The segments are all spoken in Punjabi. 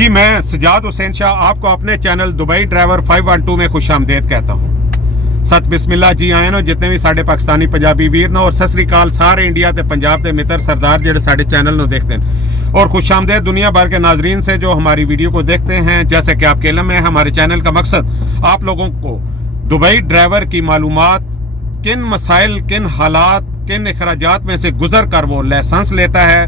जी मैं सजाद हुसैन शाह आपको अपने चैनल दुबई ड्राइवर 512 में खुशामदीद कहता हूँ। सत बिस्मिल्लाह जी आए नो जितने भी साढ़े पाकिस्तानी पंजाबी वीर ने और सत श्री अकाल सारे इंडिया ते पंजाब के मित्र सरदार जेडे साढ़े चैनल को देखते हैं और खुशामदीद दुनिया भर के नाजरीन से जो हमारी वीडियो को देखते हैं। जैसे कि आपके इल्म है हमारे चैनल का मकसद आप लोगों को दुबई ड्राइवर की मालूमात, किन मसाइल, किन हालात, किन अखराजात में से गुजर कर वो लाइसेंस लेता है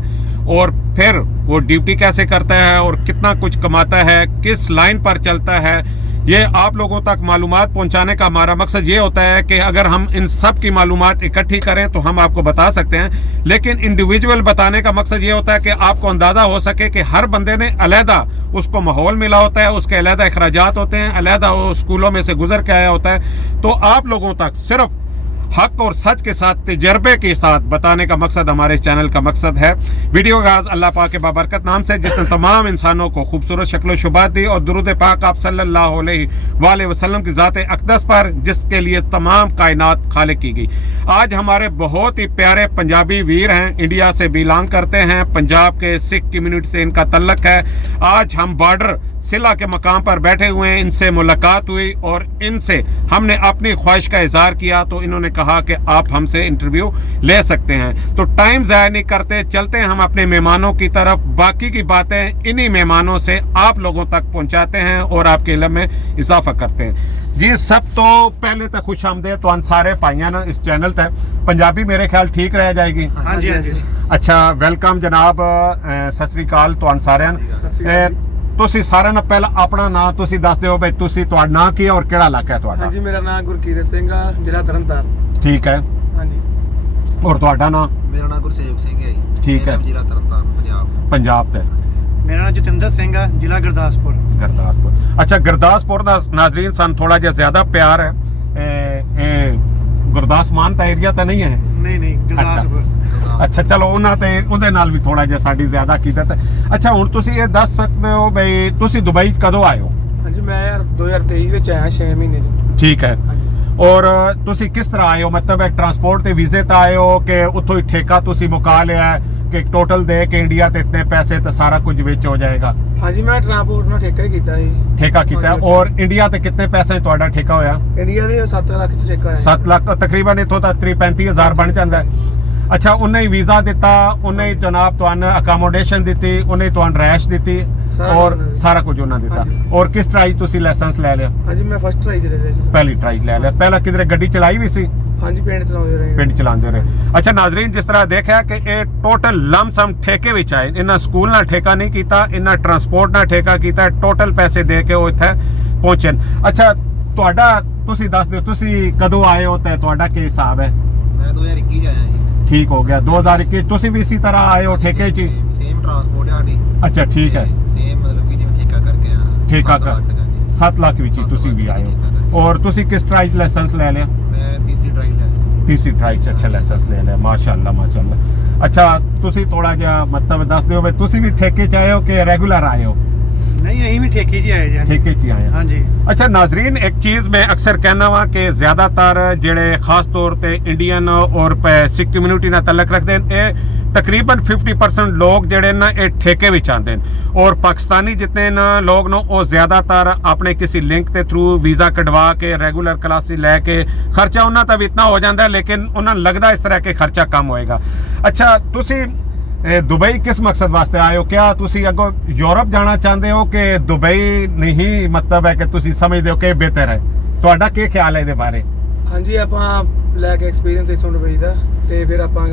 और फिर वो ड्यूटी कैसे करता है और कितना कुछ कमाता है, किस लाइन पर चलता है, ये आप लोगों तक मालूमात पहुंचाने का हमारा मकसद ये होता है कि अगर हम इन सब की मालूमात इकट्ठी करें तो हम आपको बता सकते हैं, लेकिन इंडिविजुअल बताने का मकसद ये होता है कि आपको अंदाज़ा हो सके कि हर बंदे ने अलहदा उसको माहौल मिला होता है, उसके अलहदा अखराजात होते हैं, अलहदा वो स्कूलों में से गुजर के आया होता है। तो आप लोगों तक सिर्फ हक और सच के साथ तजर्बे के साथ बताने का मकसद हमारे इस चैनल का मकसद है। वीडियो का आगाज़ अल्लाह पाक के बाबरकत नाम से जिसने तमाम इंसानों को खूबसूरत शक्ल शुबात दी और दुरूद पाक आप सल्लल्लाहु अलैहि वसल्लम की ज़ात अक़दस पर जिसके लिए तमाम कायनात खालिक की गई। आज हमारे बहुत ही प्यारे पंजाबी वीर हैं, इंडिया से बिलोंग करते हैं, पंजाब के सिख कम्यूनिटी से इनका तल्लक है। आज हम बॉर्डर सिला के मकाम पर बैठे हुए हैं, इनसे मुलाकात हुई और इनसे हमने अपनी ख्वाहिश का इजहार किया तो इन्होंने कहा कि आप हमसे इंटरव्यू ले सकते हैं। तो टाइम ज़ाया नहीं करते, चलते हैं हम अपने मेहमानों की तरफ। बाकी की बातें इन्हीं मेहमानों से आप लोगों तक पहुंचाते हैं और आपके इल्म में इजाफा करते हैं। जी सब तो पहले तो खुश आमदीद तो सारे भाइयों ने इस चैनल तक पंजाबी मेरे ख्याल ठीक रह जाएगी। हाँ जी, हाँ जी। अच्छा वेलकम जनाब, सत श्री अकाल तो सारे। ਤੁਸੀਂ ਸਾਰਿਆਂ ਨਾਲ ਪਹਿਲਾਂ ਆਪਣਾ ਨਾਮ ਤੁਸੀਂ ਦੱਸ ਦਿਓ ਬਈ ਤੁਸੀਂ ਤੁਹਾਡਾ ਨਾਮ ਕੀ ਹੈ ਔਰ ਕਿਹੜਾ ਇਲਾਕਾ ਹੈ ਤੁਹਾਡਾ? ਹਾਂਜੀ ਮੇਰਾ ਨਾਮ ਗੁਰਕੀਰਤ ਸਿੰਘ ਆ, ਜ਼ਿਲ੍ਹਾ ਤਰਨਤਾਰਨ। ਠੀਕ ਹੈ। ਹਾਂਜੀ। ਔਰ ਤੁਹਾਡਾ ਨਾਮ? ਮੇਰਾ ਨਾਮ ਗੁਰਸੇਵਕ ਸਿੰਘ ਹੈ ਜੀ। ਠੀਕ ਹੈ। ਜ਼ਿਲ੍ਹਾ ਤਰਨਤਾਰਨ ਪੰਜਾਬ। ਪੰਜਾਬ ਤੇ। ਮੇਰਾ ਨਾਮ ਜਤਿੰਦਰ ਸਿੰਘ ਆ, ਜ਼ਿਲ੍ਹਾ ਗੁਰਦਾਸਪੁਰ। ਗੁਰਦਾਸਪੁਰ। ਅੱਛਾ ਗੁਰਦਾਸਪੁਰ ਦਾ ਨਾਜ਼ਰੀਨ ਸਾਨੂੰ ਥੋੜਾ ਜਿਹਾ ਜ਼ਿਆਦਾ ਪਿਆਰ ਹੈ। ਗੁਰਦਾਸਮਾਨ ਦਾ ਏਰੀਆ ਤਾਂ ਨਹੀਂ ਹੈ? ਨਹੀਂ ਨਹੀਂ ਗੁਰਦਾਸਪੁਰ। ਅੱਛਾ ਚਲੋ ਉਹਨਾਂ ਤੇ ਉਹਦੇ ਨਾਲ ਵੀ ਥੋੜਾ ਜਿਹਾ ਸਾਡੀ ਜ਼ਿਆਦਾ ਕੀਤਾ ਤੇ। ਅੱਛਾ ਹੁਣ ਤੁਸੀਂ ਇਹ ਦੱਸ ਸਕਦੇ ਹੋ ਬਈ ਤੁਸੀਂ ਦੁਬਈ ਕਦੋਂ ਆਏ ਹੋ? ਹਾਂਜੀ ਮੈਂ ਯਾਰ 2023 ਵਿੱਚ ਆਇਆ 6 ਮਹੀਨੇ ਚ। ਠੀਕ ਹੈ। ਔਰ ਤੁਸੀਂ ਕਿਸ ਤਰ੍ਹਾਂ ਆਏ ਹੋ, ਮਤਲਬ ਇੱਕ ਟਰਾਂਸਪੋਰਟ ਤੇ ਵੀਜ਼ੇ ਤੇ ਆਏ ਹੋ ਕਿ ਉੱਥੋਂ ਹੀ ਠੇਕਾ ਤੁਸੀਂ ਮੁਕਾ ਲਿਆ ਕਿ ਟੋਟਲ ਦੇ ਕੇ ਇੰਡੀਆ ਤੇ ਇਤਨੇ ਪੈਸੇ ਤੇ ਸਾਰਾ ਕੁਝ ਵਿੱਚ ਹੋ ਜਾਏਗਾ? ਹਾਂਜੀ ਮੈਂ ਟਰਾਂਸਪੋਰਟ ਨਾਲ ਠੇਕਾ ਹੀ ਕੀਤਾ ਸੀ। ਠੇਕਾ ਕੀਤਾ। ਔਰ ਇੰਡੀਆ ਤੇ ਕਿੰਨੇ ਪੈਸੇ ਤੁਹਾਡਾ ਠੇਕਾ ਹੋਇਆ? ਇੰਡੀਆ ਦੇ 7 ਲੱਖ ਚ ਠੇਕਾ ਹੈ। 7 ਲੱਖ ਤਕਰੀਬਨ ਇੱਥੋਂ ਤਾਂ 35,000 ਬਣ ਜਾਂਦਾ ਹੈ। ਅੱਛਾ ਉਹਨੇ ਹੀ ਵੀਜ਼ਾ ਦਿੱਤਾ, ਉਹਨੇ ਹੀ ਜਨਾਬ ਤੁਹਾਨੂੰ ਅਕਾਮੋਡੇਸ਼ਨ ਦਿੱਤੀ, ਉਹਨੇ ਤੁਹਾਨੂੰ ਰਹਿਸ਼ ਦਿੱਤੀ ਔਰ ਸਾਰਾ ਕੁਝ ਉਹਨਾਂ ਦਿੱਤਾ। ਔਰ ਕਿਸ ਟਰਾਈ ਤੁਸੀਂ ਲਾਇਸੈਂਸ ਲੈ ਲਿਆ? ਹਾਂਜੀ ਮੈਂ ਫਸਟ ਟਰਾਈ ਦੇ ਰਿਹਾ ਸੀ। ਪਹਿਲੀ ਟਰਾਈ ਲੈ ਲਿਆ। ਪਹਿਲਾਂ ਕਿਧਰੇ ਗੱਡੀ ਚਲਾਈ ਵੀ ਸੀ? ਹਾਂਜੀ ਪਿੰਡ ਚਲਾਉਂਦੇ ਰਹੇ। ਪਿੰਡ ਚਲਾਉਂਦੇ ਰਹੇ। ਅੱਛਾ ਨਾਜ਼ਰੀਨ ਜਿਸ ਤਰ੍ਹਾਂ ਦੇਖਿਆ ਕਿ ਇਹ ਟੋਟਲ ਲਮਸਮ ਠੇਕੇ ਵਿੱਚ ਆਏ, ਇਹਨਾਂ ਸਕੂਲ ਨਾਲ ਠੇਕਾ ਨਹੀਂ ਕੀਤਾ, ਇਹਨਾਂ ਟਰਾਂਸਪੋਰਟ ਨਾਲ ਠੇਕਾ ਕੀਤਾ, ਟੋਟਲ ਪੈਸੇ ਦੇ ਕੇ ਉਹ ਇੱਥੇ ਪਹੁੰਚੇ। ਅੱਛਾ ਤੁਹਾਡਾ ਤੁਸੀਂ ਦੱਸ ਦਿਓ ਤੁਸੀਂ ਕਦੋਂ ਆਏ ਹੋ ਤੇ ਤੁਹਾਡਾ ਕੀ ਹਿਸਾਬ ਹੈ? ਮੈਂ 2021 ਚ ਆਇਆ ਜੀ। ਠੀਕ ਹੋ ਗਿਆ। 2021 ਤੁਸੀਂ ਵੀ ਇसी ਤਰ੍ਹਾਂ ਆਏ ਹੋ ਠੇਕੇ 'ਚ? ਸੇਮ ਟਰਾਂਸਪੋਰਟ ਹੈ ਸਾਡੀ। ਅੱਛਾ ਠੀਕ ਹੈ। ਸੇਮ ਮਤਲਬ ਕਿ ਜਿਵੇਂ ਠੇਕਾ ਕਰਕੇ ਆ। ਠੇਕਾ ਕਰ 7 ਲੱਖ ਵਿੱਚ ਹੀ ਤੁਸੀਂ ਵੀ ਆਏ ਹੋ। ਔਰ ਤੁਸੀਂ ਕਿਸ ਟਰਾਈ 'ਚ ਲਾਇਸੈਂਸ ਲੈ ਲਿਆ? ਮੈਂ ਤੀਸਰੀ ਟਰਾਈ ਲਿਆ। ਤੀਸਰੀ ਟਰਾਈ 'ਚ ਅੱਛਾ ਲਾਇਸੈਂਸ ਲੈ ਲਿਆ, ਮਾਸ਼ਾਅੱਲਾ ਮਾਸ਼ਾਅੱਲਾ। ਅੱਛਾ ਤੁਸੀਂ ਥੋੜਾ ਜਿਹਾ ਮਤਲਬ ਦੱਸ ਦਿਓ ਵੀ ਤੁਸੀਂ ਵੀ ਠੇਕੇ 'ਚ ਆਏ ਹੋ ਕਿ ਰੈਗੂਲਰ ਆਏ ਹੋ? ਨਹੀਂ ਅਸੀਂ ਵੀ ਠੇਕੇ 'ਚ ਆਏ ਜੀ। ਠੇਕੇ 'ਚ ਆਏ। ਹਾਂਜੀ। अच्छा नाजरीन एक चीज़ मैं अक्सर कहना वा कि ज़्यादातर जेड़े खास तौर पे इंडियन और सिख कम्यूनिटी नाल तलक रखते हैं, तकरीबन 50% लोग जेड़े ना ये ठेके विच आंदे हैं और पाकिस्तानी जितने ना लोग नो वो ज़्यादातर अपने किसी लिंक के थ्रू वीज़ा कढ़वा के रेगूलर क्लास लैके खर्चा उन्होंने तो भी इतना हो जाता है, लेकिन उन्होंने लगता इस तरह के खर्चा कम होएगा। अच्छा तुसी दुबई किस मकसद वास्ते आए हो? क्या तुसी अगो यूरोप जाना चाहते हो कि दुबई नहीं, मतलब है कि तुसी समझते हो कि बेहतर है? ਤੁਹਾਡਾ ਕੀ ਖਿਆਲ ਹੈ ਇਹਦੇ ਬਾਰੇ? ਹਾਂਜੀ ਆਪਾਂ ਲੈ ਕੇ ਐਕਸਪੀਰੀਅੰਸ ਇਥੋਂ ਦੁਬਈ ਦਾ ਤੇ ਫਿਰ ਆਪਾਂ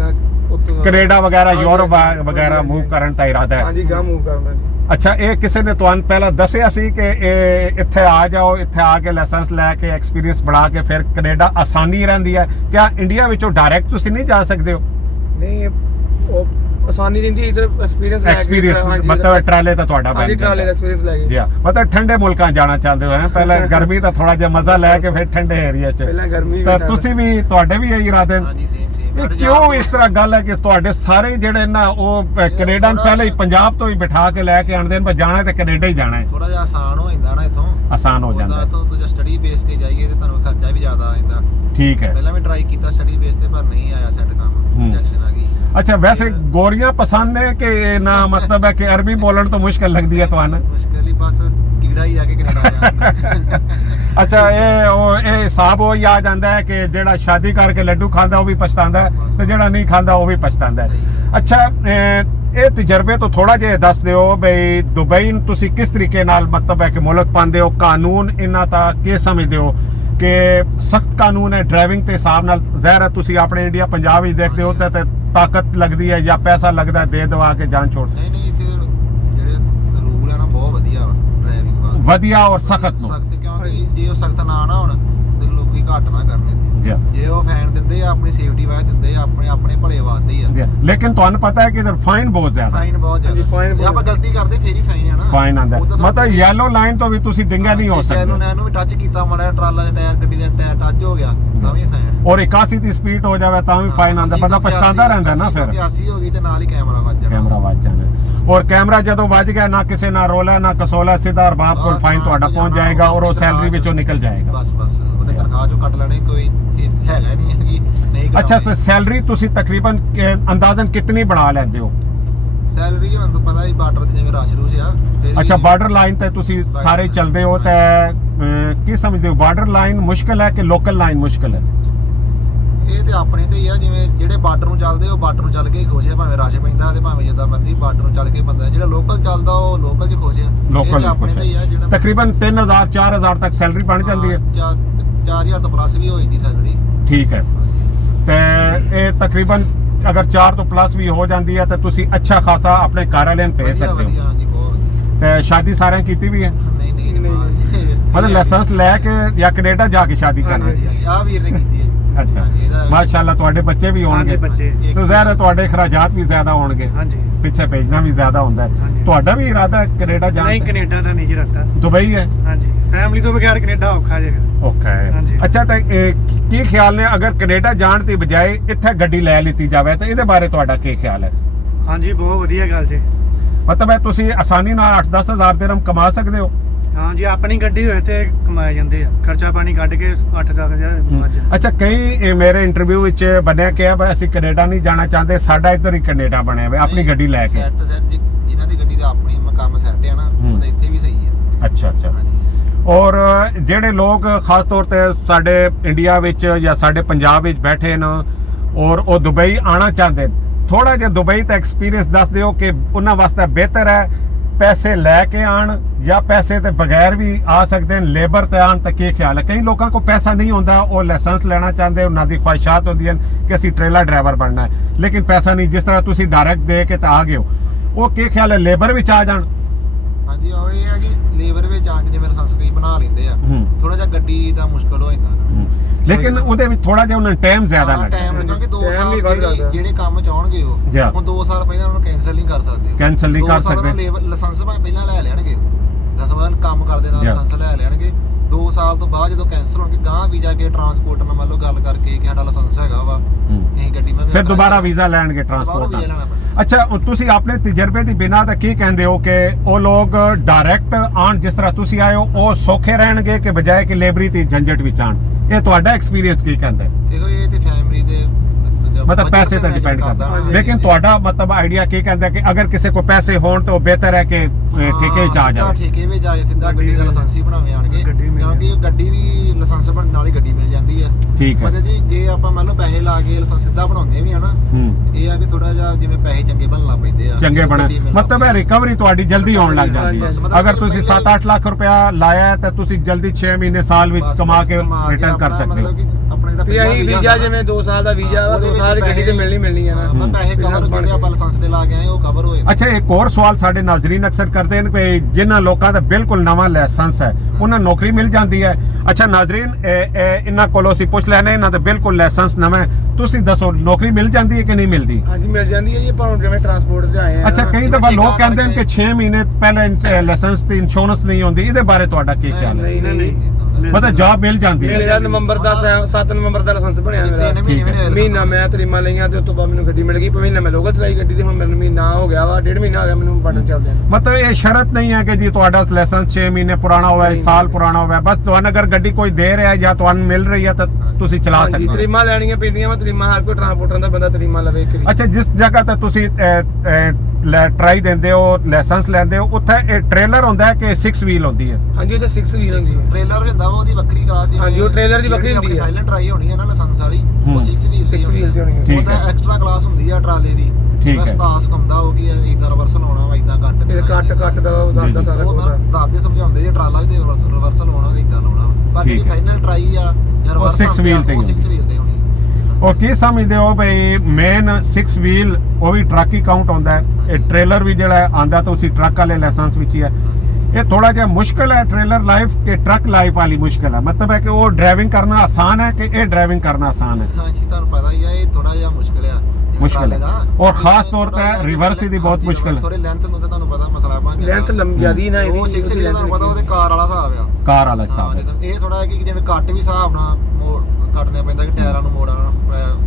ਕੈਨੇਡਾ ਵਗੈਰਾ ਯੂਰਪ ਵਗੈਰਾ ਮੂਵ ਕਰਨ ਦਾ ਇਰਾਦਾ ਹੈ? ਹਾਂਜੀ ਗਾ ਮੂਵ ਕਰਨਾ ਜੀ। ਅੱਛਾ ਇਹ ਕਿਸੇ ਨੇ ਤੁਹਾਨੂੰ ਪਹਿਲਾਂ ਦੱਸਿਆ ਸੀ ਕਿ ਇਹ ਇੱਥੇ ਆ ਜਾਓ, ਇੱਥੇ ਆ ਕੇ ਲਾਇਸੈਂਸ ਲੈ ਕੇ ਐਕਸਪੀਰੀਅੰਸ ਬਣਾ ਕੇ ਫਿਰ ਕੈਨੇਡਾ ਆਸਾਨੀ ਰਹਿੰਦੀ ਹੈ? ਕਿਆ ਇੰਡੀਆ ਵਿੱਚੋਂ ਡਾਇਰੈਕਟ ਤੁਸੀਂ ਨਹੀਂ ਜਾ ਸਕਦੇ ਹੋ? ਨਹੀਂ ਉਹ ਆਸਾਨੀ ਰਹਿੰਦੀ ਇਧਰ ਐਕਸਪੀਰੀਅੰਸ ਲੈ ਕੇ। ਐਕਸਪੀਰੀਅੰਸ ਮਤਲਬ ਟਰਾਲੇ ਤਾਂ ਤੁਹਾਡਾ ਹਾਂਜੀ ਟਰਾਲੇ ਦਾ ਐਕਸਪੀਰੀਅੰਸ ਲੈ ਕੇ ਜੀ। ਮਤਲਬ ਠੰਡੇ ਮੁਲਕਾਂ ਜਾਣਾ ਚਾਹੁੰਦੇ ਹੋ? ਪਹਿਲਾਂ ਗਰਮੀ ਦਾ ਥੋੜਾ ਜਿਹਾ ਮਜ਼ਾ ਲੈ ਕੇ ਫਿਰ ਠੰਡੇ ਏਰੀਆ 'ਚ। ਪਹਿਲਾਂ ਗਰਮੀ ਤਾਂ ਤੁਸੀਂ ਵੀ ਤੁਹਾਡੇ ਵੀ ਇਹੀ ਇਰਾਦੇ ਨੇ? ਹਾਂਜੀ ਸੇਮ। ਇਹ ਕਿਉਂ ਇਸ ਤਰ੍ਹਾਂ ਗੱਲ ਹੈ ਕਿ ਤੁਹਾਡੇ ਸਾਰੇ ਜਿਹੜੇ ਨਾ ਉਹ ਕੈਨੇਡਾ ਨੂੰ ਪਹਿਲਾਂ ਹੀ ਪੰਜਾਬ ਤੋਂ ਹੀ ਬਿਠਾ ਕੇ ਲੈ ਕੇ ਆਉਂਦੇ ਨੇ, ਪਰ ਜਾਣਾ ਤੇ ਕੈਨੇਡਾ ਹੀ ਜਾਣਾ ਹੈ? ਥੋੜਾ ਜਿਹਾ ਆਸਾਨ ਹੋ ਜਾਂਦਾ ਨਾ ਇੱਥੋਂ। ਆਸਾਨ ਹੋ ਜਾਂਦਾ ਹੈ। ਤੋਂ ਜੇ ਸਟੱਡੀ ਬੇਸ ਤੇ ਜਾਈਏ ਤੇ ਤੁਹਾਨੂੰ ਖਰਚਾ ਵੀ ਜ਼ਿਆਦਾ ਆ ਜਾਂਦਾ। ਠੀਕ ਹੈ। ਪਹਿਲਾਂ ਵੀ ਟਰਾਈ ਕੀਤਾ ਸਟੱਡੀ ਬੇਸ ਤੇ ਪਰ ਨਹੀਂ ਆਇਆ ਸੈੱਟ ਕੰਮ, ਰਿਜੈਕਸ਼ਨ ਆ ਗਈ। अच्छा वैसे गोरियां पसंद है कि ना, मतलब है कि अरबी बोलन तो मुश्किल लगती है ਤੁਹਾਨੂੰ? ਮੁਸ਼ਕਲ ਹੀ ਬਸ ਕੀੜਾ ਹੀ ਆ ਕੇ ਕੈਨੇਡਾ ਅੱਛਾ ਇਹ ਹਿਸਾਬ ਉਹ ਹੀ ਆ ਜਾਂਦਾ ਹੈ ਕਿ ਜਿਹੜਾ ਸ਼ਾਦੀ ਕਰਕੇ ਲੱਡੂ ਖਾਂਦਾ ਉਹ ਵੀ ਪਛਤਾਉਂਦਾ ਹੈ ਤੇ ਜਿਹੜਾ ਨਹੀਂ ਖਾਂਦਾ ਉਹ ਵੀ ਪਛਤਾਉਂਦਾ ਹੈ। ਅੱਛਾ ਇਹ ਤਜਰਬੇ ਤੋਂ ਥੋੜਾ ਜਿਹਾ ਦੱਸ ਦਿਓ ਬਈ ਦੁਬਈ ਨੂੰ ਤੁਸੀਂ ਕਿਸ ਤਰੀਕੇ ਨਾਲ ਮਤਲਬ ਹੈ ਕਿ ਮੁਲਕ ਪਾਉਂਦੇ ਹੋ, ਕਾਨੂੰਨ ਇਹਨਾਂ ਦਾ ਕੀ ਸਮਝਦੇ ਹੋ ਕਿ ਸਖਤ ਕਾਨੂੰਨ ਹੈ ਡਰਾਈਵਿੰਗ ਦੇ ਹਿਸਾਬ ਨਾਲ? ਜ਼ਾਹਿਰ ਹੈ ਤੁਸੀਂ ਆਪਣੇ ਇੰਡੀਆ ਪੰਜਾਬ ਵਿੱਚ ਦੇਖਦੇ ਹੋ ਤੇ ਤਾਕਤ ਲੱਗਦੀ ਹੈ ਜਾਂ ਪੈਸਾ ਲੱਗਦਾ ਦੇ ਦਵਾ ਕੇ ਜਾਨ ਛੋੜ? ਨਹੀਂ ਨਹੀਂ ਇੱਥੇ ਜਿਹੜੇ ਰੂਲ ਆ ਨਾ ਬਹੁਤ ਵਧੀਆ ਵਾ ਡਰਾਈਵਿੰਗ ਵਾਸਤੇ, ਵਧੀਆ ਔਰ ਸਖਤ ਨੂੰ। ਸਖਤ ਕਿਉਂਕਿ ਜੇ ਉਹ ਸਖਤ ਨਾ ਹੋਣ ਤੇ ਲੋਕੀ ਘੱਟ ਨਾ ਕਰਨੇ। ਜੇ ਉਹ ਫਾਈਨ ਦਿੰਦੇ ਆ ਆਪਣੀ ਸੇਫਟੀ ਵਾਸਤੇ ਦਿੰਦੇ ਆ, ਆਪਣੇ ਭਲੇ ਵਾਸਤੇ ਹੀ ਆ। ਲੇਕਿਨ ਤੁਹਾਨੂੰ ਪਤਾ ਹੈ ਕਿ ਇਧਰ ਫਾਈਨ ਬਹੁਤ ਜ਼ਿਆਦਾ, ਫਾਈਨ ਬਹੁਤ ਜ਼ਿਆਦਾ। ਜੇ ਆਪਾਂ ਗਲਤੀ ਕਰਦੇ ਫੇਰ ਹੀ ਫਾਈਨ ਆ ਨਾ, ਫਾਈਨ ਆਂਦਾ। ਮਤਲਬ ਯੈਲੋ ਲਾਈਨ ਤੋਂ ਵੀ ਤੁਸੀਂ ਡਿੰਗਾ ਨਹੀਂ ਹੋ ਸਕਦੇ। ਯੈਲੋ ਲਾਈਨ ਨੂੰ ਵੀ ਟੱਚ ਕੀਤਾ ਮਾੜਾ ਟਰਾਲਾ ਦਾ ਟਾਇਰ ਗੱਡੀ ਦਾ ਟਾਇਰ ਟੱਚ ਹੋ ਗਿਆ ਤਾਂ ਵੀ ਫਾਈਨ, ਔਰ 81 ਦੀ ਸਪੀਡ ਹੋ ਜਾਵੇ ਤਾਂ ਵੀ ਫਾਈਨ ਆਂਦਾ। ਬੰਦਾ ਪਛਤਾਉਂਦਾ ਰਹਿੰਦਾ ਨਾ ਫਿਰ। 80 ਹੋ ਗਈ ਤੇ ਨਾਲ ਹੀ ਕੈਮਰਾ ਵੱਜ ਜਾਣਾ। ਕੈਮਰਾ ਵੱਜ ਜਾਣਾ, ਔਰ ਕੈਮਰਾ ਜਦੋਂ ਵੱਜ ਗਿਆ ਨਾ ਕਿਸੇ ਨਾਲ ਰੋਲਾ ਨਾ ਕਸੋਲਾ, ਸਿੱਧਾ ਅਰਬਾਬ ਕੋਲ ਫਾਈਨ ਤੁਹਾਡਾ ਪਹੁੰਚ ਜਾਏਗਾ ਔਰ ਉਹ ਸੈਲਰੀ ਵਿੱਚੋਂ ਨਿਕਲ ਜਾਏਗਾ। ਬਸ ਉਹਨੇ ਤਨਖਾਹ ਚੋਂ ਕੱਟ ਲੈਣੀ, ਕੋਈ ਹੈਗਾ ਨਹੀਂ ਹੈ ਕਿ ਨਹੀਂ। ਅੱਛਾ ਤੇ ਸੈਲਰੀ ਤੁਸੀਂ ਤਕਰੀਬਨ ਅੰਦਾਜ਼ਨ ਕਿੰਨੀ ਬਣਾ ਲੈਂਦੇ ਹੋ? ਸੈਲਰੀ ਹੁਣ ਤਾਂ ਪਤਾ ਹੀ ਬਾਰਡਰ ਤੇ ਜਿਵੇਂ ਰਸ਼ ਰੂਸ਼ ਆ। ਅੱਛਾ ਬਾਰਡਰ ਲਾਈਨ ਤੇ ਤੁਸੀਂ ਸਾਰੇ ਚੱਲਦੇ ਹੋ ਤੇ ਕੀ ਸਮਝਦੇ ਹੋ ਬਾਰਡਰ ਲਾਈਨ ਮੁਸ਼ਕਲ ਹੈ ਕਿ ਲੋਕਲ ਲਾਈਨ ਮੁਸ਼ਕਲ ਹੈ? ਇਹ ਤੇ ਆਪਣੇ ਤੇ ਹੀ ਆ, ਜਿਵੇਂ ਜਿਹੜੇ ਬਾਰਡਰ ਨੂੰ ਚੱਲਦੇ ਉਹ ਬਾਰਡਰ ਨੂੰ ਚੱਲ ਕੇ ਖੁਸ਼ ਆ, ਭਾਵੇਂ ਰਸ਼ ਪੈਂਦਾ ਤੇ ਭਾਵੇਂ ਜਿੱਦਾਂ ਮਰਜ਼ੀ ਬਾਰਡਰ ਨੂੰ ਚੱਲ ਕੇ ਬੰਦਾ। ਜਿਹੜਾ ਲੋਕਲ ਚੱਲਦਾ ਉਹ ਲੋਕਲ 'ਚ ਖੁਸ਼ ਆ। ਲੋਕਲ ਆਪਣੇ ਤੇ ਹੀ ਆ ਜਿਹੜਾ ਤਕਰੀਬਨ 3000 4000 ਤੱਕ ਸੈਲਰੀ ਬਣ ਜਾਂਦੀ ਹੈ। 4000 ਤੋਂ ਪਲੱਸ ਵੀ ਹੋ ਜਾਂਦੀ ਸੈਲਰੀ। ਠੀਕ ਹੈ ਤੇ ਇਹ ਤਕਰੀਬਨ ਅਗਰ 4 ਤੋਂ ਪਲੱਸ ਵੀ ਹੋ ਜਾਂਦੀ ਹੈ ਤਾਂ ਤੁਸੀਂ ਅੱਛਾ ਖਾਸਾ ਆਪਣੇ ਘਰ ਵਾਲਿਆਂ ਨੂੰ ਭੇਜ ਸਕਦੇ ਹੋ। ਹਾਂਜੀ ਬਹੁਤ। ਤੇ ਸ਼ਾਦੀ ਸਾਰਿਆਂ ਕੀਤੀ ਵੀ ਹੈ? ਨਹੀਂ ਮਤਲਬ ਲਾਇਸੈਂਸ ਲੈ ਕੇ ਜਾਂ ਕੈਨੇਡਾ ਜਾ ਕੇ ਸ਼ਾਦੀ ਕਰਨੀ? ਆ ਵੀਰ ਨੇ ਕੀਤੀ ਹੈ। ਅੱਛਾ ਮਾਸ਼ਾਅੱਲਾ ਤੁਹਾਡੇ ਬੱਚੇ ਵੀ ਹੋਣਗੇ ਤੇ ਜ਼ਾਹਿਰ ਹੈ ਤੁਹਾਡੇ ਖਰਾਜਾਤ ਵੀ ਜ਼ਿਆਦਾ ਹੋਣਗੇ। ਹਾਂਜੀ ਪਿੱਛੇ ਭੇਜਣਾ ਵੀ ਜ਼ਿਆਦਾ ਹੁੰਦਾ ਹੈ। ਤੁਹਾਡਾ ਵੀ ਇਰਾਦਾ ਕੈਨੇਡਾ ਜਾਣ ਦਾ? ਨਹੀਂ ਕੈਨੇਡਾ ਦਾ ਨਹੀਂ ਜੀ ਰੱਖਦਾ, ਦੁਬਈ ਹੈ। ਹਾਂਜੀ ਫੈਮਿਲੀ ਤੋਂ ਬਗੈਰ ਕੈਨੇਡਾ ਔਖਾ ਜੇਗਾ। ਔਖਾ ਹੈ। ਹਾਂਜੀ। ਅੱਛਾ ਤਾਂ ਕੀ ਖਿਆਲ ਨੇ ਅਗਰ ਕੈਨੇਡਾ ਜਾਣ ਦੀ ਬਜਾਏ ਇੱਥੇ ਗੱਡੀ ਲੈ ਲਿੱਤੀ ਜਾਵੇ ਤਾਂ ਇਹਦੇ ਬਾਰੇ ਤੁਹਾਡਾ ਕੀ ਖਿਆਲ ਹੈ? ਹਾਂਜੀ ਬਹੁਤ ਵਧੀਆ ਗੱਲ ਜੀ। ਮਤਲਬ ਹੈ ਤੁਸੀਂ ਆਸਾਨੀ ਨਾਲ 8-10 ਹਜ਼ਾਰ ਦਿਰਹਮ ਕਮਾ ਸਕਦੇ ਹੋ? ਹਾਂ ਜੀ ਆਪਣੀ ਗੱਡੀ ਹੋਏ ਤੇ ਕਮਾਏ ਜਾਂਦੇ ਆ, ਖਰਚਾ ਪਾਣੀ ਕੱਢ ਕੇ 8-10,000। ਅੱਛਾ ਕਈ ਮੇਰੇ ਇੰਟਰਵਿਊ ਵਿੱਚ ਬਣਿਆ ਕਿ ਅਸੀਂ ਕੈਨੇਡਾ ਨਹੀਂ ਜਾਣਾ ਚਾਹੁੰਦੇ, ਸਾਡਾ ਇੱਧਰ ਹੀ ਕੈਨੇਡਾ ਬਣਿਆ ਹੋਇਆ ਆਪਣੀ ਗੱਡੀ ਲੈ ਕੇ। ਜਿਨ੍ਹਾਂ ਦੀ ਗੱਡੀ ਦਾ ਆਪਣੀ ਕੰਮ ਸੈੱਟ ਆ ਨਾ ਉਹਦਾ ਇੱਥੇ ਵੀ ਸਹੀ ਹੈ। ਅੱਛਾ ਔਰ ਜਿਹੜੇ ਲੋਕ ਖਾਸ ਤੌਰ ਤੇ ਸਾਡੇ ਇੰਡੀਆ ਵਿੱਚ ਜਾਂ ਸਾਡੇ ਪੰਜਾਬ ਵਿੱਚ ਬੈਠੇ ਨੇ ਔਰ ਉਹ ਦੁਬਈ ਆਣਾ ਚਾਹੁੰਦੇ, ਥੋੜਾ ਜਿਹਾ ਦੁਬਈ ਦਾ ਐਕਸਪੀਰੀਅੰਸ ਦੱਸ ਦਿਓ ਕਿ ਉਹਨਾਂ ਵਾਸਤੇ ਬਿਹਤਰ ਹੈ ਪੈਸੇ ਲੈ ਕੇ ਆਣ ਜਾਂ ਪੈਸੇ ਤੇ ਬਗੈਰ ਵੀ ਆ ਸਕਦੇ ਨੇ, ਲੇਬਰ ਤੇ ਆਣ ਤਾਂ ਕੀ ਖਿਆਲ ਹੈ? ਕਈ ਲੋਕਾਂ ਕੋਲ ਪੈਸਾ ਨਹੀਂ ਹੁੰਦਾ, ਉਹ ਲਾਇਸੈਂਸ ਲੈਣਾ ਚਾਹੁੰਦੇ, ਉਹਨਾਂ ਦੀ ਖੁਆਇਸ਼ਾਤ ਹੁੰਦੀਆਂ ਕਿ ਅਸੀਂ ਟ੍ਰੇਲਰ ਡਰਾਈਵਰ ਬਣਨਾ ਹੈ ਲੇਕਿਨ ਪੈਸਾ ਨਹੀਂ। ਜਿਸ ਤਰ੍ਹਾਂ ਤੁਸੀਂ ਡਾਇਰੈਕਟ ਦੇ ਕੇ ਤਾਂ ਆ ਗਏ ਹੋ, ਉਹ ਕੀ ਖਿਆਲ ਹੈ ਲੇਬਰ ਵਿੱਚ ਆ ਜਾਣ? ਹਾਂਜੀ ਉਹ ਇਹ ਹੈ ਕਿ ਲੇਬਰ ਵਿੱਚ ਆ ਕੇ ਜਿਵੇਂ ਲਾਇਸੈਂਸ ਕਈ ਬਣਾ ਲੈਂਦੇ ਆ, ਥੋੜਾ ਜਿਹਾ ਗੱਡੀ ਦਾ ਮੁਸ਼ਕਲ ਹੋ ਜਾਂਦਾ ਲੇਕਿਨ ਉਹਦੇ ਵਿੱਚ ਥੋੜਾ ਜਿਹਾ ਉਹਨਾਂ ਨੂੰ ਟਾਈਮ ਜ਼ਿਆਦਾ ਲੱਗਦਾ। ਟਾਈਮ ਕਿਉਂਕਿ 2 ਸਾਲ ਜਿਹੜੇ ਕੰਮ ਚਾਹਣਗੇ ਉਹ ਹੁਣ 2 ਸਾਲ ਪਹਿਲਾਂ ਉਹਨੂੰ ਕੈਨਸਲ ਨਹੀਂ ਕਰ ਸਕਦੇ। ਕੈਨਸਲ ਨਹੀਂ ਕਰ ਸਕਦੇ। ਲੇਬਰ ਲਾਇਸੈਂਸ ਭਾਵੇਂ ਪਹਿਲਾਂ ਲੈ ਲੈਣਗੇ, 10 ਵਾਰ ਕੰਮ ਕਰਦੇ ਨਾਲ ਲਾਇਸੈਂਸ ਲੈ ਲੈਣਗੇ। 2 ਸਾਲ ਤੋਂ ਬਾਅਦ ਜਦੋਂ ਕੈਨਸਲ ਹੋਣਗੇ ਗਾਂ ਵੀ ਜਾ ਕੇ ਟਰਾਂਸਪੋਰਟ ਨਾਲ ਮੰਨ ਲਓ ਗੱਲ ਕਰਕੇ ਕਿ ਸਾਡਾ ਲਾਇਸੈਂਸ ਹੈਗਾ ਵਾ ਇਹ ਗੱਡੀ ਮੈਂ ਫਿਰ ਦੁਬਾਰਾ ਵੀਜ਼ਾ ਲੈਣਗੇ ਟਰਾਂਸਪੋਰਟ ਦਾ। ਅੱਛਾ ਤੁਸੀਂ ਆਪਣੇ ਤਜਰਬੇ ਦੀ ਬਿਨਾ ਤਾਂ ਕੀ ਕਹਿੰਦੇ ਹੋ ਕਿ ਉਹ ਲੋਕ ਡਾਇਰੈਕਟ ਆਣ ਜਿਸ ਤਰ੍ਹਾਂ ਤੁਸੀਂ ਆਏ ਹੋ ਉਹ ਸੌਖੇ ਰਹਿਣਗੇ ਕਿ ਬਜਾਏ ਕਿ ਲੇਬਰੀ ਦੀ ਝੰਜਟ ਵਿੱਚ ਆਣ? ਇਹ ਤੁਹਾਡਾ ਐਕਸਪੀਰੀਅੰਸ ਕੀ ਕਹਿੰਦਾ? ਇਹੋ ਇਹ ਤੇ ਫੈਮਿਲੀ ਦੇ ਮਤਲਬ ਪੈਸੇ ਤੇ ਡਿਪੈਂਡ ਕਰਦਾ, ਲੇਕਿਨ ਤੁਹਾਡਾ ਮਤਲਬ ਆਈਡੀਆ ਕੀ ਕਹਿੰਦਾ ਕਿ ਅਗਰ ਕਿਸੇ ਕੋ ਪੈਸੇ ਹੋਣ ਤਾਂ ਬਿਹਤਰ ਹੈ ਕਿ ਠੇਕੇ ਵਿੱਚ ਆ ਜਾਵੇ? ਠੇਕੇ ਵਿੱਚ ਜਾਏ ਸਿੱਧਾ ਗੱਡੀ ਦਾ ਲਾਇਸੈਂਸ ਹੀ ਬਣਾਵੇ ਆਣਗੇ ਕਿਉਂਕਿ ਗੱਡੀ ਵੀ ਲਾਇਸੈਂਸ ਬਣਨ ਨਾਲ ਹੀ ਗੱਡੀ ਮਿਲ ਜਾਂਦੀ ਹੈ। ਠੀਕ ਹੈ। ਮਤਲਬ ਜੀ ਜੇ ਆਪਾਂ ਮੰਨ ਲਓ ਪੈਸੇ ਲਾ ਕੇ ਲਾਇਸੈਂਸ ਸਿੱਧਾ ਬਣਾਉਂਦੇ ਵੀ ਆ ਨਾ, ਇਹ ਆ ਕਿ ਥੋੜਾ ਜਿਹਾ ਜਿਵੇਂ ਪੈਸੇ ਚੰਗੇ ਬਣਨ ਲੱਗ ਪੈਂਦੇ ਆ, ਚੰਗੇ ਬਣੇ ਮਤਲਬ ਹੈ ਰਿਕਵਰੀ ਤੁਹਾਡੀ ਜਲਦੀ ਹੋਣ ਲੱਗ ਜਾਂਦੀ ਹੈ। ਅਗਰ ਤੁਸੀਂ 7-8 ਲੱਖ ਰੁਪਇਆ ਲਾਇਆ ਤਾਂ ਤੁਸੀਂ ਜਲਦੀ 6 ਮਹੀਨੇ ਸਾਲ ਵਿੱਚ ਕਮਾ ਕੇ ਰਿਟਰਨ ਕਰ ਸਕਦੇ ਹੋ। ਵੀ ਵੀਜ਼ਾ ਜਿਵੇਂ 2 ਸਾਲ ਦਾ ਵੀਜ਼ਾ ਵਾ 2 ਸਾਲ ਦੀ ਗੱਡੀ ਤੇ ਮਿਲਣੀ ਆ ਨਾ, ਪੈਸੇ ਕਵਰ ਜਿਹੜੇ ਆਪਾਂ ਲਾਇਸੈਂਸ ਤੇ ਲਾ ਕੇ ਆਏ ਉਹ ਕਵਰ ਹੋਏ। ਅੱਛਾ ਇੱਕ ਹੋਰ ਸਵਾਲ ਸਾਡੇ ਨਾਜ਼ਰੀਨ ਅਕਸਰ ਕਰਦੇ ਨੇ ਕਿ ਜਿਨ੍ਹਾਂ ਲੋਕਾਂ ਦਾ ਬਿਲਕੁਲ ਨਵਾਂ ਲਾਇਸੈਂਸ ਹੈ ਉਹਨਾਂ ਨੌਕਰੀ ਮਿਲ ਜਾਂਦੀ ਹੈ? ਅੱਛਾ ਨਾਜ਼ਰੀਨ ਇਹਨਾਂ ਕੋਲੋਂ ਅਸੀਂ ਪੁੱਛ ਲੈਣੇ, ਇਹਨਾਂ ਦਾ ਬਿਲਕੁਲ ਲਾਇਸੈਂਸ ਨਵਾਂ, ਤੁਸੀਂ ਦੱਸੋ ਨੌਕਰੀ ਮਿਲ ਜਾਂਦੀ ਹੈ ਕਿ ਨਹੀਂ ਮਿਲਦੀ? ਹਾਂਜੀ ਮਿਲ ਜਾਂਦੀ ਹੈ ਜੀ, ਆਪਾਂ ਜਿਵੇਂ ਟਰਾਂਸਪੋਰਟ ਤੇ ਆਏ ਆ। ਅੱਛਾ ਕਈ ਦਫਾ ਲੋਕ ਕਹਿੰਦੇ ਨੇ ਕਿ 6 ਮਹੀਨੇ ਪਹਿਲੇ ਲਾਇਸੈਂਸ ਦੀ ਇੰਸ਼ੋਰੈਂਸ ਨਹੀਂ ਹੁੰਦੀ, ਇਹਦੇ ਬਾਰੇ ਤੁਹਾਡਾ ਕੀ ਖਿਆਲ ਹੈ? ਨਹੀਂ ਮਤਲਬ ਜੌਬ ਮਿਲ ਜਾਂਦੀ ਹੈ? ਮੇਰਾ ਨਵੰਬਰ ਦਾ 7 ਨਵੰਬਰ ਦਾ ਲਾਇਸੈਂਸ ਬਣਿਆ ਮੇਰਾ, ਮਹੀਨਾ ਮੈਂ ਤਰੀਮਾਂ ਲਈਆਂ ਤੇ ਉਸ ਤੋਂ ਬਾਅਦ ਮੈਨੂੰ ਗੱਡੀ ਮਿਲ ਗਈ। ਮਹੀਨਾ ਮੈਂ ਲੋਕਲ ਚਲਾਈ ਗੱਡੀ ਤੇ ਹੁਣ ਮੈਨੂੰ ਮਹੀਨਾ ਹੋ ਗਿਆ ਵਾ, 1.5 ਮਹੀਨਾ ਹੋ ਗਿਆ ਮੈਨੂੰ ਬਾਰਡਰ ਚੱਲਦੇ ਨੂੰ। ਮਤਲਬ ਇਹ ਸ਼ਰਤ ਨਹੀਂ ਹੈ ਕਿ ਜੀ ਤੁਹਾਡਾ ਲਾਇਸੈਂਸ 6 ਮਹੀਨੇ ਪੁਰਾਣਾ ਹੋਵੇ, ਸਾਲ ਪੁਰਾਣਾ ਹੋਵੇ, ਬਸ ਤੁਹਾਨੂੰ ਅਗਰ ਗੱਡੀ ਕੋਈ ਦੇ ਰਿਹਾ ਜਾਂ ਤੁਹਾਨੂੰ ਮਿਲ ਰਹੀ ਹੈ ਤਾਂ ਤੁਸੀਂ ਚਲਾ ਹਾਂਜੀ ਸਕਦੇ ਹੋ। ਤਰੀਮਾਂ ਲੈਣੀਆਂ ਪੈਂਦੀਆਂ ਵਾ ਤਰੀਮਾਂ ਹਰ ਕੋਈ ਟਰਾਂਸਪੋਰਟਰ ਦਾ ਬੰਦਾ ਤਰੀਮਾਂ ਲਵੇ ਇੱਕ ਵਾਰੀ। ਅੱਛਾ, ਜਿਸ ਜਗ੍ਹਾ ਤੇ ਤੁਸੀਂ ਟਰਾਈ ਦਿੰਦੇ ਹੋ, ਲਾਇਸੈਂਸ ਲੈਂਦੇ ਹੋ, ਉੱਥੇ ਇਹ ਟ੍ਰੇਲਰ ਹੁੰਦਾ ਹੈ ਕਿ 6 ਵੀਲ ਹੁੰਦੀ ਹੈ? ਹਾਂਜੀ ਉਹ 6 ਵੀਲ ਹੁੰਦੀ ਹੈ। ਟ੍ਰੇਲਰ ਵੀ ਹੁੰਦਾ ਵਾ, ਉਹਦੀ ਵੱਖਰੀ ਕਾਸ ਹਾਂਜੀ, ਉਹ ਟ੍ਰੇਲਰ ਦੀ ਵੱਖਰੀ ਹੁੰਦੀ ਹੈ। ਫਾਈਨਲ ਟਰਾਈ ਹੋਣੀ ਹੈ ਨਾ ਲਾਇਸੈਂਸ ਵਾਲੀ, ਉਹ 6 ਵੀਲ 6 ਵੀਲ ਦੀ ਹੋਣੀ ਹੈ। ਠੀਕ ਉਹਦਾ ਹੈ। ਐਕਸਟਰਾ ਕਲਾਸ ਹੁੰਦੀ ਆ ਟਰਾਲੇ ਦੀ। ਠੀਕ ਹੈ। ਸਤਾਸ ਕੰਦਾ ਹੋ ਕਿ ਇਦਾਂ ਰਿਵਰਸਲ ਹੋਣਾ ਵਾ, ਇਦਾਂ ਕੱਟ ਇਹ ਕੱਟ ਦਾ ਉਹ ਦੱਸਦਾ ਸਾਰਾ ਉਹ ਕੁਝ। ਮੈਂ ਦਾਦੇ ਸਮਝਾਉਂਦੇ ਜੇ ਟਰਾਲਾ ਵੀ ਤੇ ਰਿਵਰਸਲ ਹੋਣਾ ਤੇ ਇਦਾਂ ਲਾਉਣਾ ਵਾ। ਬਾਕੀ ਠੀਕ ਜਿਹੜੀ ਹੈ। ਫਾਈਨਲ ਟਰਾਈ ਆ ਜਾਂ ਉਹ reversal 6 ਵੀਲ ਤੇ ਉਹ 6 ਵੀਲ ਤੇ ਹੋਣੀ। ਉਹ ਕੀ ਸਮਝਦੇ ਹੋ ਬਈ ਮੇਨ 6 ਵੀਲ ਉਹ ਵੀ ਟਰੱਕ ਹੀ ਕਾਊਂਟ ਹੁੰਦਾ ਹੈ? ਇਹ ਟ੍ਰੇਲਰ ਵੀ ਜਿਹੜਾ ਆਂਦਾ ਤਾਂ ਉਸੇ ਟਰੱਕ ਵਾਲੇ ਲਾਇਸੈਂਸ ਵਿੱਚ ਹੀ ਹੈ। ਇਹ ਥੋੜਾ ਜਿਹਾ ਮੁਸ਼ਕਲ ਹੈ ਟ੍ਰੇਲਰ ਲਾਈਫ ਕਿ ਟਰੱਕ ਲਾਈਫ ਵਾਲੀ ਮੁਸ਼ਕਲ ਹੈ? ਮਤਲਬ ਹੈ ਕਿ ਉਹ ਡਰਾਈਵਿੰਗ ਕਰਨਾ ਆਸਾਨ ਹੈ ਕਿ ਇਹ ਡਰਾਈਵਿੰਗ ਕਰਨਾ ਆਸਾਨ ਹੈ? ਹਾਂਜੀ ਤੁਹਾਨੂੰ ਪਤਾ ਹੀ ਆ, ਇਹ ਥੋੜਾ ਜਿਹਾ ਮੁਸ਼ਕਲ ਆ ਮੁਸ਼ਕਲ ਹੈ। ਔਰ ਖਾਸ ਤੌਰ ਤੇ ਰਿਵਰਸ ਦੀ ਬਹੁਤ ਮੁਸ਼ਕਲ ਹੈ। ਥੋੜੇ ਲੈਂਥ ਨੂੰ ਤੇ ਤੁਹਾਨੂੰ ਪਤਾ ਮਸਲਾ ਬਣ ਜਾਂਦਾ। ਲੈਂਥ ਲੰਬੀ ਨਾ ਉਹ 6 ਵੀਲ ਤੁਹਾਨੂੰ ਪਤਾ ਉਹਦੇ ਕਾਰ ਵਾਲਾ ਹਿਸਾਬ ਆ। ਕਾਰ ਵਾਲਾ ਹਾਂ, ਹਿਸਾਬ ਹੈ। ਜਦੋਂ ਇਹ ਥੋੜਾ ਹੈ ਕਿ ਜਿਵੇਂ ਕੱਟ ਵੀ ਹਿਸਾਬ ਨਾਲ ਕੱਟਣਾ ਪੈਂਦਾ ਕਿ ਟਾਇਰਾਂ ਨੂੰ ਮੋੜਨਾ,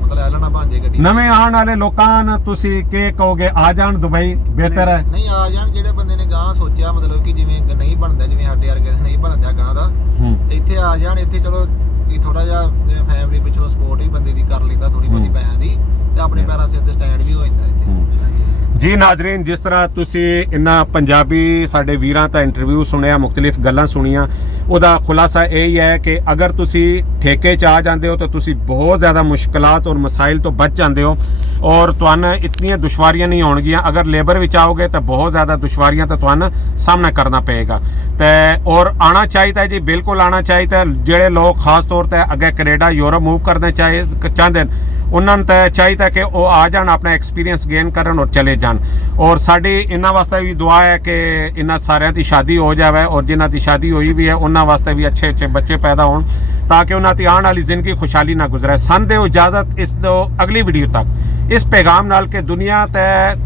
ਮਤਲਬ ਐ ਲੈਣਾ ਬਣ ਜੇ ਗੱਡੀ। ਨਵੇਂ ਆਉਣ ਵਾਲੇ ਲੋਕਾਂ ਨੂੰ ਤੁਸੀਂ ਕੀ ਕਹੋਗੇ? ਆ ਜਾਣ ਦੁਬਈ ਬਿਹਤਰ ਹੈ? ਨਹੀਂ ਆ ਜਾਣ, ਜਿਹੜੇ ਬੰਦੇ ਨੇ ਗਾਂ ਸੋਚਿਆ ਮਤਲਬ ਕਿ ਜਿਵੇਂ ਨਹੀਂ ਬਣਦਾ, ਜਿਵੇਂ ਸਾਡੇ ਵਰਗੇ ਨਹੀਂ ਬਣਦਾ ਗਾਂ ਦਾ, ਇੱਥੇ ਆ ਜਾਣ। ਇੱਥੇ ਚਲੋ ਇਹ ਥੋੜਾ ਜਿਹਾ ਜਿਵੇਂ ਫੈਮਿਲੀ ਪਿੱਛੋਂ ਸਪੋਰਟ ਵੀ ਬੰਦੇ ਦੀ ਕਰ ਲੈਂਦਾ ਥੋੜੀ ਬਹੁਤੀ ਪੈਸਿਆਂ ਦੀ, ਤੇ ਆਪਣੇ ਪੈਰਾਂ ਸਿਰ ਤੇ ਸਟੈਂਡ ਵੀ ਹੋ ਜਾਂਦਾ ਇੱਥੇ। ਜੀ ਨਾਜ਼ਰੀਨ, ਜਿਸ ਤਰ੍ਹਾਂ ਤੁਸੀਂ ਇਹਨਾਂ ਪੰਜਾਬੀ ਸਾਡੇ ਵੀਰਾਂ ਦਾ ਇੰਟਰਵਿਊ ਸੁਣਿਆ, ਮੁxtਲਿਫ ਗੱਲਾਂ ਸੁਣੀਆਂ, ਉਹਦਾ ਖੁਲਾਸਾ ਇਹ ਹੀ ਹੈ ਕਿ ਅਗਰ ਤੁਸੀਂ ਠੇਕੇ 'ਚ ਆ ਜਾਂਦੇ ਹੋ ਤਾਂ ਤੁਸੀਂ ਬਹੁਤ ਜ਼ਿਆਦਾ ਮੁਸ਼ਕਲਾਤ ਔਰ ਮਸਾਇਲ ਤੋਂ ਬਚ ਜਾਂਦੇ ਹੋ ਔਰ ਤੁਹਾਨੂੰ ਇਤਨੀਆਂ ਦੁਸ਼ਵਾਰੀਆਂ ਨਹੀਂ ਹੋਣਗੀਆਂ। ਅਗਰ ਲੇਬਰ ਵਿੱਚ ਆਓਗੇ ਤਾਂ ਬਹੁਤ ਜ਼ਿਆਦਾ ਦੁਸ਼ਵਾਰੀਆਂ ਤਾਂ ਤੁਹਾਨੂੰ ਸਾਹਮਣਾ ਕਰਨਾ ਪਏਗਾ। ਤੇ ਔਰ ਆਣਾ ਚਾਹੀਦਾ ਜੀ, ਬਿਲਕੁਲ ਆਣਾ ਚਾਹੀਦਾ। ਜਿਹੜੇ ਲੋਕ ਖਾਸ ਤੌਰ ਤੇ ਅੱਗੇ ਕੈਨੇਡਾ ਯੂਰਪ ਮੂਵ ਕਰਨਾ ਚਾਹੁੰਦੇ ਉਹਨਾਂ ਨੂੰ ਤਾਂ ਚਾਹੀਦਾ ਕਿ ਉਹ ਆ ਜਾਣ, ਆਪਣਾ ਐਕਸਪੀਰੀਅੰਸ ਗੇਨ ਕਰਨ ਔਰ ਚਲੇ ਜਾਣ। ਔਰ ਸਾਡੀ ਇਹਨਾਂ ਵਾਸਤੇ ਵੀ ਦੁਆ ਹੈ ਕਿ ਇਹਨਾਂ ਸਾਰਿਆਂ ਦੀ ਸ਼ਾਦੀ ਹੋ ਜਾਵੇ ਔਰ ਜਿਨ੍ਹਾਂ ਦੀ ਸ਼ਾਦੀ ਹੋਈ ਵੀ ਹੈ ਉਹਨਾਂ ਵਾਸਤੇ ਵੀ ਅੱਛੇ ਅੱਛੇ ਬੱਚੇ ਪੈਦਾ ਹੋਣ ਤਾਂ ਕਿ ਉਹਨਾਂ ਦੀ ਆਉਣ ਵਾਲੀ ਜ਼ਿੰਦਗੀ ਖੁਸ਼ਹਾਲੀ ਨਾਲ ਗੁਜ਼ਰੇ। ਸਾਨੂੰ ਦਿਓ ਇਜਾਜ਼ਤ ਇਸ ਤੋਂ ਅਗਲੀ ਵੀਡੀਓ ਤੱਕ ਇਸ ਪੈਗਾਮ ਨਾਲ ਕਿ ਦੁਨੀਆ ਤੇ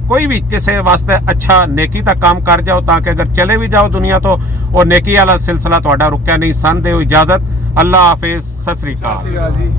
ਕੋਈ ਵੀ ਕਿਸੇ ਵਾਸਤੇ ਅੱਛਾ ਨੇਕੀ ਦਾ ਕੰਮ ਕਰ ਜਾਓ ਤਾਂ ਕਿ ਅਗਰ ਚਲੇ ਵੀ ਜਾਓ ਦੁਨੀਆ ਤੋਂ ਉਹ ਨੇਕੀ ਵਾਲਾ ਸਿਲਸਿਲਾ ਤੁਹਾਡਾ ਰੁਕਿਆ ਨਹੀਂ। ਸਾਨੂੰ ਦਿਓ ਇਜਾਜ਼ਤ। ਅੱਲਾ ਹਾਫਿਜ਼। ਸਤਿ ਸ੍ਰੀ ਅਕਾਲ ਜੀ।